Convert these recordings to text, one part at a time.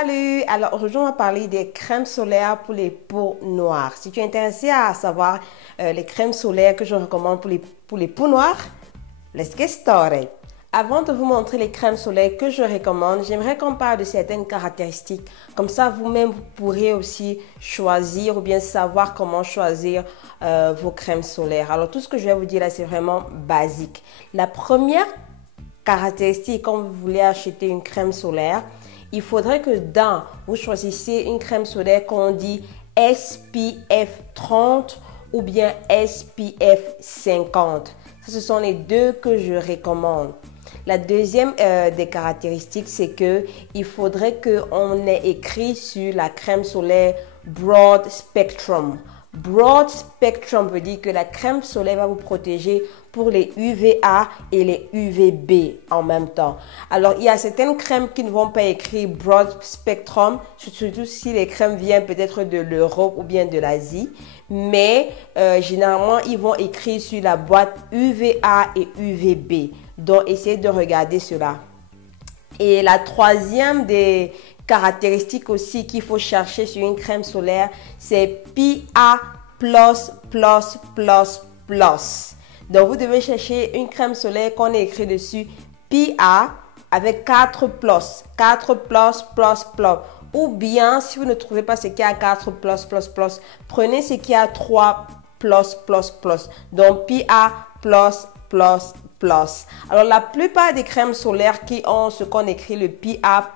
Salut! Alors aujourd'hui on va parler des crèmes solaires pour les peaux noires. Si tu es intéressé à savoir les crèmes solaires que je recommande pour les peaux noires, let's get started! Avant de vous montrer les crèmes solaires que je recommande, j'aimerais qu'on parle de certaines caractéristiques. Comme ça, vous-même, vous pourrez aussi choisir ou bien savoir comment choisir vos crèmes solaires. Alors, tout ce que je vais vous dire là, c'est vraiment basique. La première caractéristique, quand vous voulez acheter une crème solaire, il faudrait que vous choisissez une crème solaire qu'on dit SPF 30 ou bien SPF 50. Ce sont les deux que je recommande. La deuxième des caractéristiques, c'est que il faudrait qu'on ait écrit sur la crème solaire Broad Spectrum. Broad Spectrum veut dire que la crème solaire va vous protéger pour les UVA et les UVB en même temps. Alors, il y a certaines crèmes qui ne vont pas écrire Broad Spectrum, surtout si les crèmes viennent peut-être de l'Europe ou bien de l'Asie. Mais généralement, ils vont écrire sur la boîte UVA et UVB. Donc, essayez de regarder cela. Et la troisième des caractéristiques aussi qu'il faut chercher sur une crème solaire, c'est PA++++. Donc, vous devez chercher une crème solaire qu'on a écrit dessus PA avec 4+++++. Ou bien, si vous ne trouvez pas ce qui a 4++++, prenez ce qui a 3++++. Donc, PA++++. Alors, la plupart des crèmes solaires qui ont ce qu'on écrit le PA++++,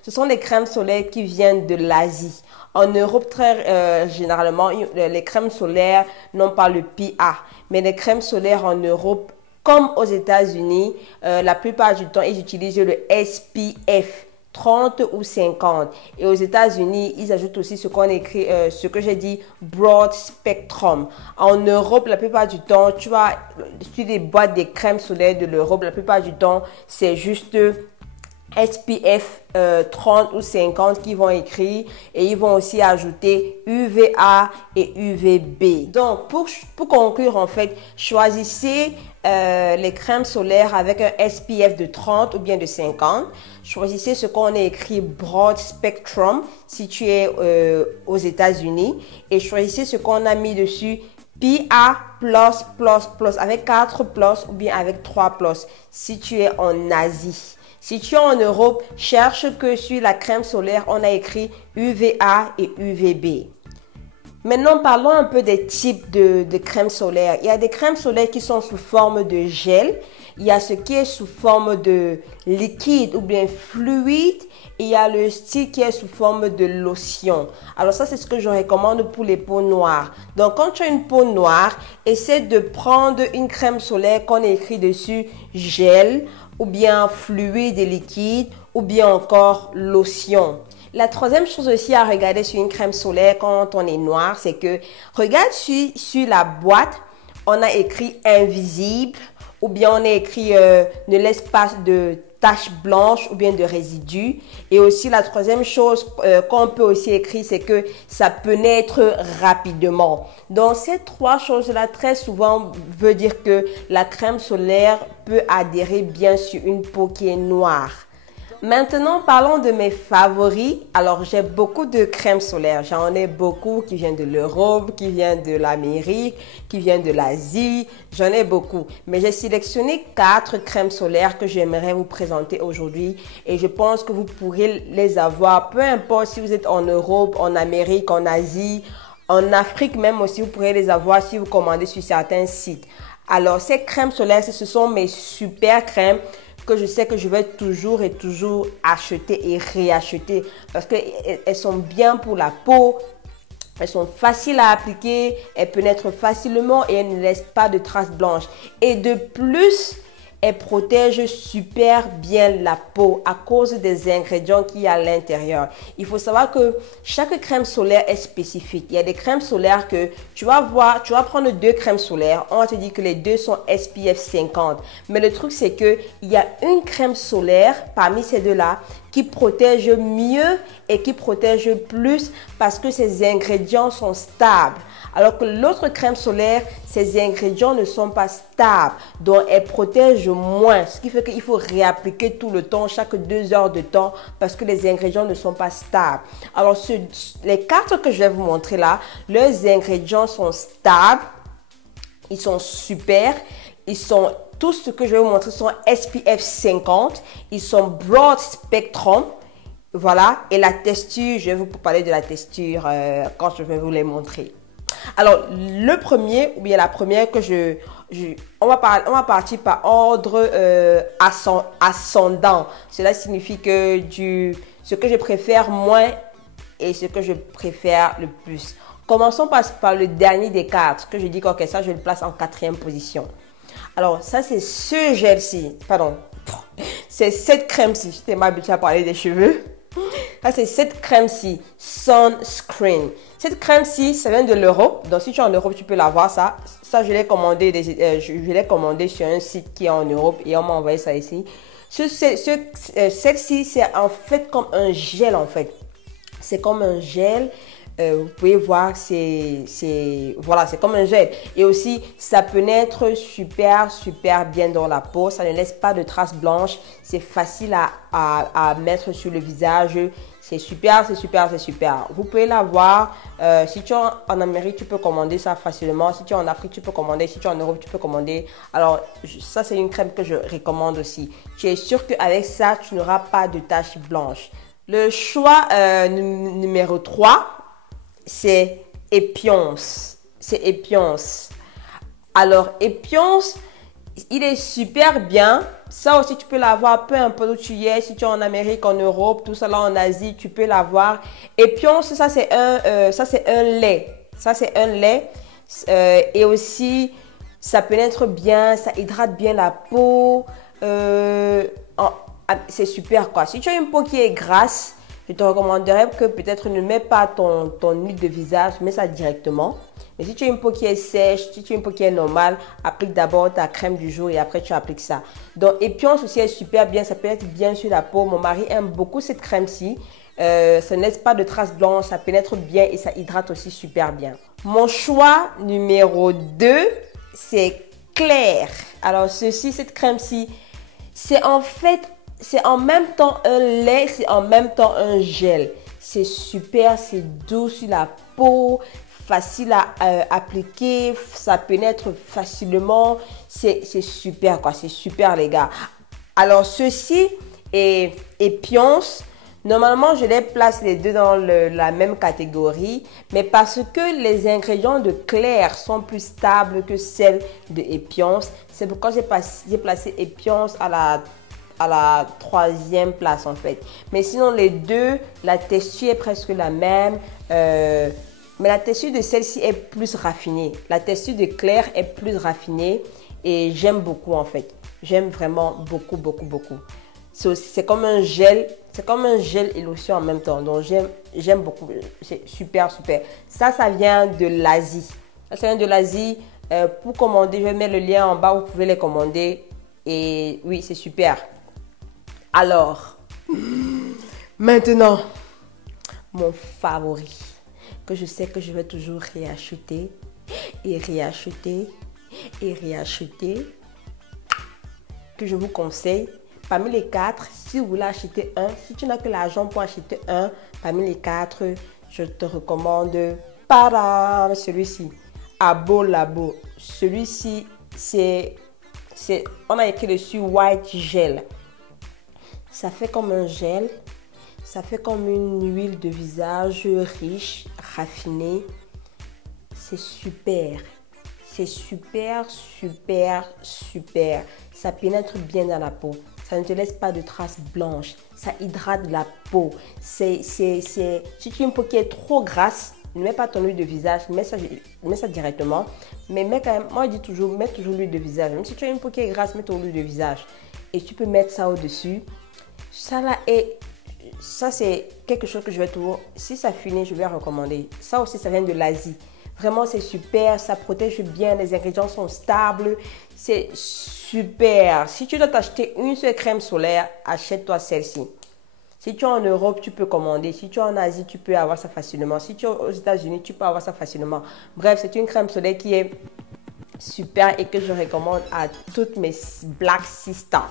ce sont des crèmes solaires qui viennent de l'Asie. En Europe, très généralement, les crèmes solaires n'ont pas le PA. Mais les crèmes solaires en Europe, comme aux États-Unis, la plupart du temps, ils utilisent le SPF 30 ou 50. Et aux États-Unis, ils ajoutent aussi ce qu'on écrit, ce que j'ai dit, Broad Spectrum. En Europe, la plupart du temps, tu vois, sur les boîtes des crèmes solaires de l'Europe, la plupart du temps, c'est juste SPF 30 ou 50 qui vont écrire et ils vont aussi ajouter UVA et UVB. Donc, pour conclure, en fait, choisissez les crèmes solaires avec un SPF de 30 ou bien de 50. Choisissez ce qu'on a écrit Broad Spectrum si tu es aux États-Unis et choisissez ce qu'on a mis dessus PA+++ avec 4+ ou bien avec 3+ si tu es en Asie. Si tu es en Europe, cherche que sur la crème solaire, on a écrit UVA et UVB. Maintenant, parlons un peu des types de crèmes solaires. Il y a des crèmes solaires qui sont sous forme de gel. Il y a ce qui est sous forme de liquide ou bien fluide. Et il y a le style qui est sous forme de lotion. Alors ça, c'est ce que je recommande pour les peaux noires. Donc, quand tu as une peau noire, essaie de prendre une crème solaire qu'on a écrit dessus gel ou bien fluide et liquide ou bien encore lotion. La troisième chose aussi à regarder sur une crème solaire quand on est noir, c'est que regarde sur la boîte, on a écrit invisible ou bien on a écrit ne laisse pas de taches blanches ou bien de résidus. Et aussi la troisième chose qu'on peut aussi écrire, c'est que ça peut naître rapidement. Donc ces trois choses-là très souvent veut dire que la crème solaire peut adhérer bien sur une peau qui est noire. Maintenant, parlons de mes favoris. Alors, j'ai beaucoup de crèmes solaires. J'en ai beaucoup qui viennent de l'Europe, qui viennent de l'Amérique, qui viennent de l'Asie. J'en ai beaucoup. Mais j'ai sélectionné 4 crèmes solaires que j'aimerais vous présenter aujourd'hui. Et je pense que vous pourrez les avoir, peu importe si vous êtes en Europe, en Amérique, en Asie, en Afrique même aussi, vous pourrez les avoir si vous commandez sur certains sites. Alors, ces crèmes solaires, ce sont mes super crèmes que je sais que je vais toujours et toujours acheter et réacheter parce qu'elles sont bien pour la peau, elles sont faciles à appliquer, elles pénètrent facilement et elles ne laissent pas de traces blanches. Et de plus, elles protègent super bien la peau à cause des ingrédients qu'il y a à l'intérieur. Il faut savoir que chaque crème solaire est spécifique. Il y a des crèmes solaires que tu vas prendre 2 crèmes solaires. On va te dire que les deux sont SPF 50. Mais le truc, c'est qu'il y a une crème solaire parmi ces deux-là qui protège mieux et qui protège plus parce que ses ingrédients sont stables. Alors que l'autre crème solaire, ses ingrédients ne sont pas stables, donc elle protège moins. Ce qui fait qu'il faut réappliquer tout le temps, chaque 2 heures de temps, parce que les ingrédients ne sont pas stables. Alors, les 4 que je vais vous montrer là, leurs ingrédients sont stables, ils sont super, tout ce que je vais vous montrer sont SPF 50, ils sont broad spectrum. Voilà, et la texture, je vais vous parler de la texture quand je vais vous les montrer. Alors, le premier, ou bien la première que on va partir par ordre ascendant. Cela signifie que ce que je préfère moins et ce que je préfère le plus. Commençons par le dernier des 4, que je dis que ça, je le place en 4e position. Alors, ça, c'est ce gel-ci, pardon, c'est cette crème-ci. Je t'ai mal habituée à parler des cheveux. Ça, c'est cette crème-ci, Sunscreen. Cette crème-ci, ça vient de l'Europe. Donc, si tu es en Europe, tu peux l'avoir, ça. Ça, je l'ai commandé, sur un site qui est en Europe et on m'a envoyé ça ici. Celle-ci, c'est en fait comme un gel, en fait. C'est comme un gel. Vous pouvez voir, voilà, c'est comme un gel. Et aussi, ça pénètre super bien dans la peau. Ça ne laisse pas de traces blanches. C'est facile à mettre sur le visage. C'est super. Vous pouvez l'avoir. Si tu es en Amérique, tu peux commander ça facilement. Si tu es en Afrique, tu peux commander. Si tu es en Europe, tu peux commander. Alors, ça, c'est une crème que je recommande aussi. Tu es sûr qu'avec ça, tu n'auras pas de taches blanches. Le choix numéro 3, c'est Epionce. C'est Epionce. Alors, Epionce, il est super bien. Ça aussi, tu peux l'avoir peu importe où tu es. Si tu es en Amérique, en Europe, tout ça là en Asie, tu peux l'avoir. Epionce, ça c'est un lait. Ça c'est un lait. Et aussi, ça pénètre bien, ça hydrate bien la peau. C'est super quoi. Si tu as une peau qui est grasse, je te recommanderais que peut-être ne mets pas ton huile de visage, mets ça directement. Mais si tu as une peau qui est sèche, si tu as une peau qui est normale, applique d'abord ta crème du jour et après tu appliques ça. Donc Epionce aussi est super bien, ça pénètre bien sur la peau. Mon mari aime beaucoup cette crème-ci. Ça ne laisse pas de traces blanches, ça pénètre bien et ça hydrate aussi super bien. Mon choix numéro 2, c'est Claire. Alors cette crème-ci, c'est en même temps un lait, c'est en même temps un gel. C'est super, c'est doux sur la peau, facile à appliquer, ça pénètre facilement. C'est super quoi, c'est super les gars. Alors ceci est Epionce. Normalement, je les place les deux dans la même catégorie, mais parce que les ingrédients de Claire sont plus stables que celles de Epionce, c'est pourquoi j'ai placé Epionce à la 3e place en fait. Mais sinon les deux, la texture est presque la même, mais la texture de celle-ci est plus raffinée. La texture de Claire est plus raffinée et j'aime beaucoup en fait. J'aime vraiment beaucoup. C'est comme un gel, et lotion en même temps. Donc j'aime beaucoup. C'est super. Ça vient de l'Asie. Ça vient de l'Asie. Pour commander, je vais mettre le lien en bas. Vous pouvez les commander. Et oui, c'est super. Alors, maintenant, mon favori, que je sais que je vais toujours réacheter, que je vous conseille. Parmi les 4, si vous voulez acheter un, si tu n'as que l'argent pour acheter un, parmi les 4, je te recommande celui-ci, Abo Labo. Celui-ci, on a écrit dessus White Gel. Ça fait comme un gel, ça fait comme une huile de visage riche, raffinée. C'est super. Ça pénètre bien dans la peau. Ça ne te laisse pas de traces blanches. Ça hydrate la peau. Si tu as une peau qui est trop grasse, ne mets pas ton huile de visage, mets ça directement. Mais mets quand même, moi je dis toujours, mets toujours l'huile de visage. Même si tu as une peau qui est grasse, mets ton huile de visage. Et tu peux mettre ça au-dessus. Ça c'est quelque chose que je vais toujours, si ça finit, je vais recommander. Ça aussi, ça vient de l'Asie. Vraiment, c'est super, ça protège bien, les ingrédients sont stables, c'est super. Si tu dois t'acheter une seule crème solaire, achète-toi celle-ci. Si tu es en Europe, tu peux commander. Si tu es en Asie, tu peux avoir ça facilement. Si tu es aux États-Unis, tu peux avoir ça facilement. Bref, c'est une crème solaire qui est super et que je recommande à toutes mes black sisters.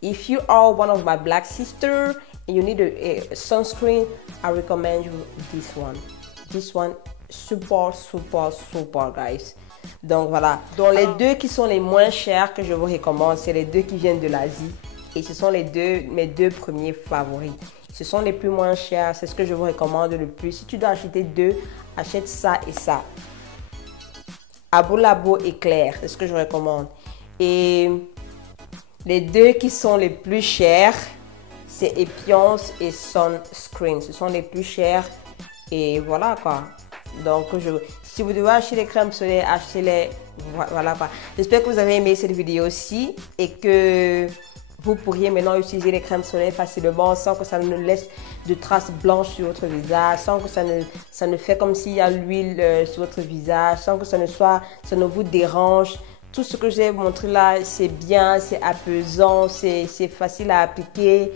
If you are one of my black sisters and you need a sunscreen, I recommend you this one. This one, super, super, super, guys. Donc voilà. Donc les deux qui sont les moins chers que je vous recommande, c'est les deux qui viennent de l'Asie. Et ce sont mes deux premiers favoris. Ce sont les plus moins chers. C'est ce que je vous recommande le plus. Si tu dois acheter deux, achète ça et ça. Abolabo et Claire, c'est ce que je recommande. Et les deux qui sont les plus chers, c'est Epionce et Sunscreen. Ce sont les plus chers. Et voilà quoi. Donc, si vous devez acheter les crèmes solaires, achetez-les. Voilà quoi. J'espère que vous avez aimé cette vidéo-ci et que vous pourriez maintenant utiliser les crèmes solaires facilement sans que ça ne laisse de traces blanches sur votre visage, sans que ça ne fait comme s'il y a l'huile sur votre visage, sans que ça ne vous dérange. Tout ce que j'ai montré là, c'est bien, c'est apaisant, c'est facile à appliquer.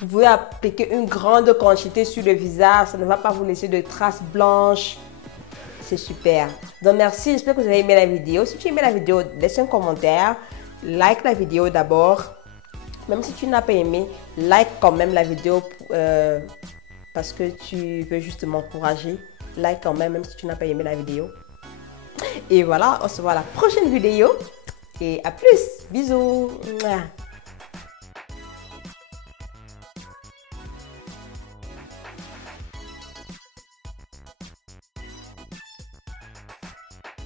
Vous pouvez appliquer une grande quantité sur le visage, ça ne va pas vous laisser de traces blanches. C'est super. Donc merci, j'espère que vous avez aimé la vidéo. Si tu as aimé la vidéo, laisse un commentaire, like la vidéo d'abord. Même si tu n'as pas aimé, like quand même la vidéo parce que tu veux juste m'encourager. Like quand même si tu n'as pas aimé la vidéo. Et voilà, on se voit à la prochaine vidéo. Et à plus. Bisous.